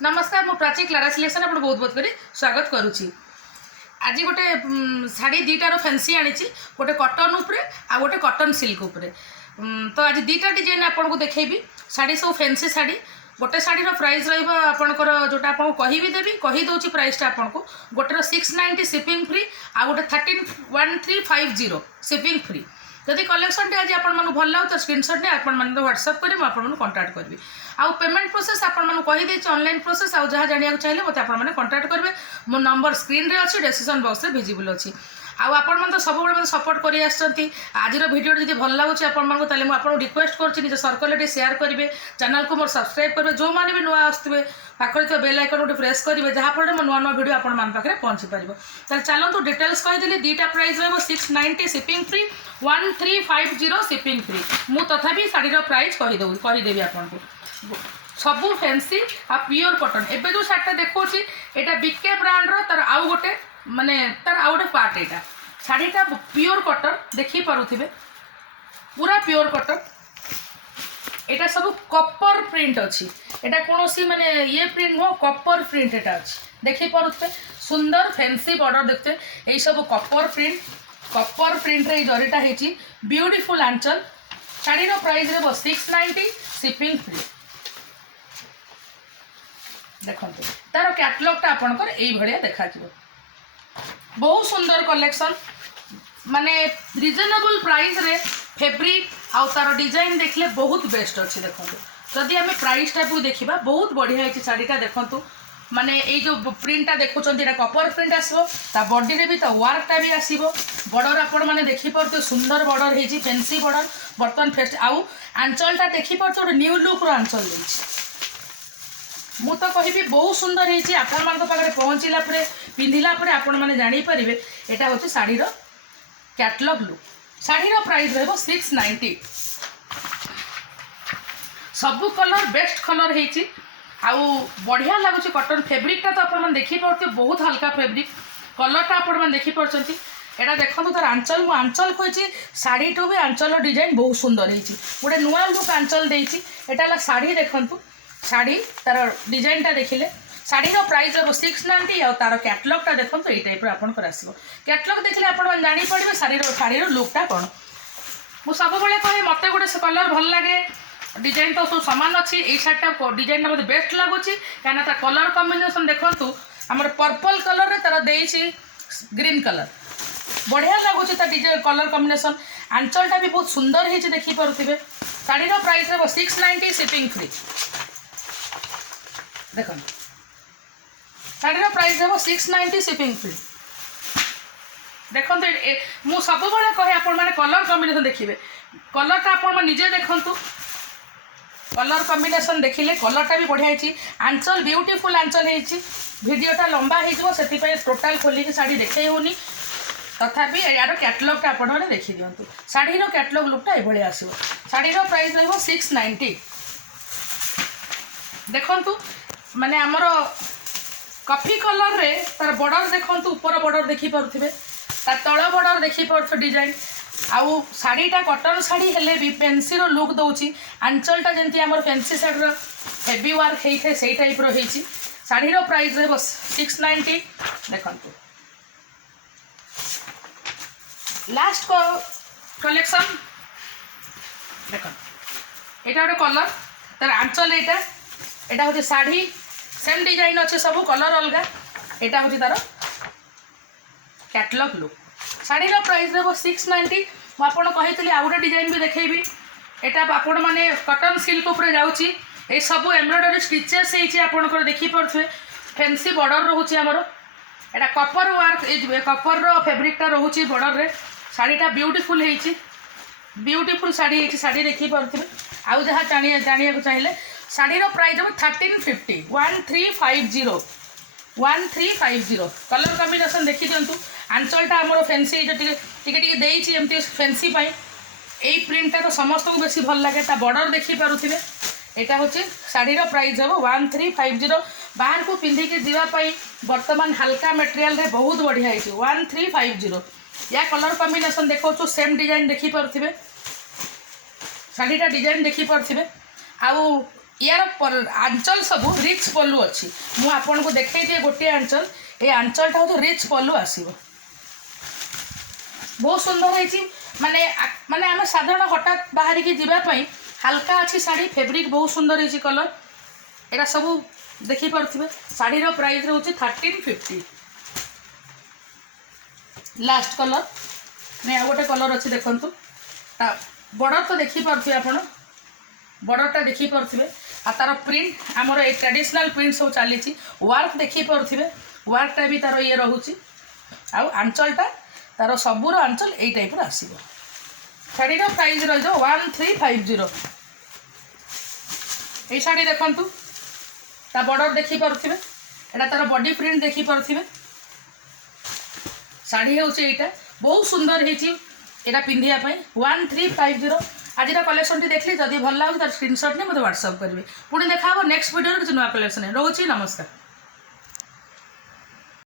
नमस्कार मु Prachi Clara selection आप बहुत बहुत करी स्वागत करुच्ची। आज गोटे शाढ़ी दीटार फैंसी आनी गोटे कटन उपरे आ गोटे कटन सिल्क उपरे। तो आज दीटा डिजाइन आपको देखी शाढ़ी सब फैंसी शाढ़ी। गोटे शाढ़ी प्राइस रहा जोटा आपको कही भी देवी कहीदे प्राइसटा आपको गोटेर 690 शिपिंग फ्री आ गोटे 1350 शिपिंग फ्री। जदि कलेक्शन आज आपको भल लगे तो स्क्रीनशॉट ने आपन व्हाट्सअप करें मुझे कांटेक्ट करी। आउ पेमेंट प्रोसेस आपको कहीदे ऑनलाइन प्रोसेस आउ जहाँ जाना चाहिए मत आपने कांटेक्ट करेंगे। मो नंबर स्क्रीन रे अच्छी डिस्क्रिप्शन बॉक्स रे विजिबल अच्छी। आपन तो सब मत सपोर्ट कर आज भिडियो जब भल लगुच आपको रिक्वेस्ट कर सर्कल शेयर करेंगे चैनल को मोर सब्सक्राइब करेंगे। जो मैंने भी नुआ आसवे पाखे बेल आइकन गोटे प्रेस करेंगे जहाँफल मो नुआ नुआ भिडियो आपखे पहुँची पार। चलतु डिटेल्स कहीदेली दीटा प्राइस रहा 690 शिपिंग फ्री 1350 शिपिंग फ्री। मु तथापि शाढ़ी प्राइस कहीदेवी आपको सबू फैंसी आ प्योर कटन। एबे जो शाढ़ीटा देखा यहाँ बीके ब्रांड रो तार आउ गोटे माने तार आउ गोटे पार्ट यहाँ शाढ़ीटा प्योर कटन देखी पारुथिबे पूरा प्योर कटन। एटा सब कपर प्रिंट अच्छी एटा कौन सी माने ये प्रिंट नुह कपर प्रिंट एटा अच्छी देखी पारुथिबे सुंदर फैंसी बॉर्डर देखते यही सब कपर प्रिंट रे जरीटा है ब्यूटीफुल आंचल। शाढ़ीर प्राइस रे 690 शिपिंग फ्री। देखो तार कैटलॉगटा आपंकर यही देखा बहुत सुंदर कलेक्शन माने रिजनेबल प्राइस रे फैब्रिक आउ तार डिजाइन देखले बहुत बेस्ट अच्छी। देखो जदि आम प्राइस टाइप देखा बहुत बढ़िया है शाढ़ीटा। देखो माने ये जो प्रिंटा देखुं कपर प्रिंट आसो बॉडी रे भी तो वर्कटा भी आसो बॉर्डर आपण मैंने देखिपे सुंदर बॉर्डर है फैंसी बॉर्डर बर्तमान फेस्ट आउ आंचलटा देखिपे गोटे न्यू लुक रो आंचल देछि। मु तो कहि बहुत सुंदर है आपण मान पाखे पहुँचला पिंधिला आपण मैंने जापर यहाँ हूँ शाढ़ीर कैटलॉग लुक। शाढ़ीर प्राइस रहा 690 सबू कलर बेस्ट कलर है आउ बढ़िया लगुच कटन फैब्रिकटा तो आप देखिपे बहुत हल्का फैब्रिक कलरटा आप देखिपार। एटा देखो तार आंचल मु आंचल कही शाढ़ी टू भी आंचल डिजाइन बहुत सुंदर है गोटे नुआ लुक आंचल देती। एटा शाढ़ी देखु शाढ़ी तार डिजाइनटा देखिले शाढ़ीर प्राइस हम 690 आ तार कैटलॉगटा देखो ये टाइप आपंकर आसो कैटलॉग देखले आप जापे शाढ़ीर लुकटा कौन। मुझे सब कहे मत गोटे कलर भल लगे डिजाइन तो सब सामान अच्छी ये शार्टा डिजाइन मतलब बेस्ट लगुच कहीं तार कलर कम्बिनेसन देखु आम पर्पल कलर तार देसी ग्रीन कलर बढ़िया लगुच डिजाइन कलर कम्बिनेसन आंचलटा भी बहुत सुंदर है देखिपे। शाढ़ीर प्राइस रहा 690 शिपिंग फ्री। देखो शाढ़ीर प्राइस रहा 690 शिपिंग फ्री। देखो मु सब कहे आप कलर कम्बिनेसन देखिए कलरटा आप निजे देखु कलर कम्बिनेसन देखिले कलरटा भी बढ़िया है आंचल ब्यूटीफुल आंचल है वीडियोटा लंबा हो टोटाल खोलिक शाढ़ी देखे होनी तथापि यार कैटलॉगटा आप देखी दिंतु शाढ़ीर कैटलॉग लुकटा ये आसो। शाढ़ीर प्राइस रहा 690। देखु माने आमर कॉफी कलर रे तार बॉर्डर देखु ऊपर बॉर्डर देखिपे तार तल बॉर्डर देखिपे डिजाइन आउ शाढ़ीटा कटन शाढ़ी हेले भी फैंसी लुक दौची आंचलटा जमी आम फैंसी शाढ़ीर हेवी वर्क होता है से टाइप रही। शाढ़ीर प्राइस रहा 690। देखु लास्ट कलेक्शन देख यहाँ गोटे कलर तार आंचल यहाँ हूँ शाढ़ी सेम डिजाइन अच्छे सब कलर अलग यहाँ हूँ तार कैटलॉग लुक। शाढ़ीर प्राइस रहा 690। मुझे कही आउ गोटे डिजाइन भी देखेबी यहाँ आपण मैंने कटन सिल्क उपर जाऊँगी ये सब एम्ब्रॉयडरी स्टिचेस होकर देखिपे फैंसी बॉर्डर रोचे आमर यहाँ कपर वर्क कपर फैब्रिकटा रोचे बॉर्डर रे शाढ़ीटा ब्यूटीफुल है ब्यूटीफुल शाढ़ी है शाढ़ी देखिपे आउ जहाँ जाना चाहिए शाढ़ीर प्राइस हम 1350 कलर कम्बिनेसन देखी दिंतु आंचलटा आमर फैंसी देती फैंसी यही प्रिंटा तो समस्त को बेसी भल लगे बॉर्डर देखिपे यहाँ हूँ शाढ़ीर प्राइस हम 1350 बाहर को पिंधिकी जावाई बर्तमान हल्का मटेरियल रे बहुत बढ़िया है 1350 या कलर कम्बिनेसन देखो सेम डिजाइन देखिपे शाढ़ीटा डिजाइन देखिपे आउ यार आंचल सब रिच पल्लू अच्छी मुझे आपन को देखई दिए गोटे आंचल ये आंचलटा हूँ रिच पल्लू आसो बहुत सुंदर है माने माने आम साधारण हठात बाहर की जीवाई हल्का अच्छी शाढ़ी फैब्रिक बहुत सुंदर है कलर यहाँ सब देखिपे शाढ़ी प्राइस रोचे 1350 लास्ट कलर नहीं आ गोटे कलर अच्छी देखु बॉर्डर तो देखिपे आप बॉर्डरटा देखिपे आ तार प्रिंट आमर ये ट्रेडिशनल प्रिंट सब चली वर्क देखिपे वर्कटा भी तार ये रोचे आंचलटा तार सबूर आंचल यही टाइप आसो शाढ़ीर प्राइस रही 1350 ये शाढ़ी देखु ता बॉर्डर देखिपे एटा तार बॉडी प्रिंट देखिपे शाढ़ी हूँ यहाँ बहुत सुंदर है पिंधापी 1350 आज कलेक्शन देखली जदि भल लगे तार स्क्रीनशॉट नहीं मतलब व्हाट्सअप करेंगे पुणी देखा नेक्स्ट वीडियो किसी नुआ कलेक्शन रोचे नमस्कार।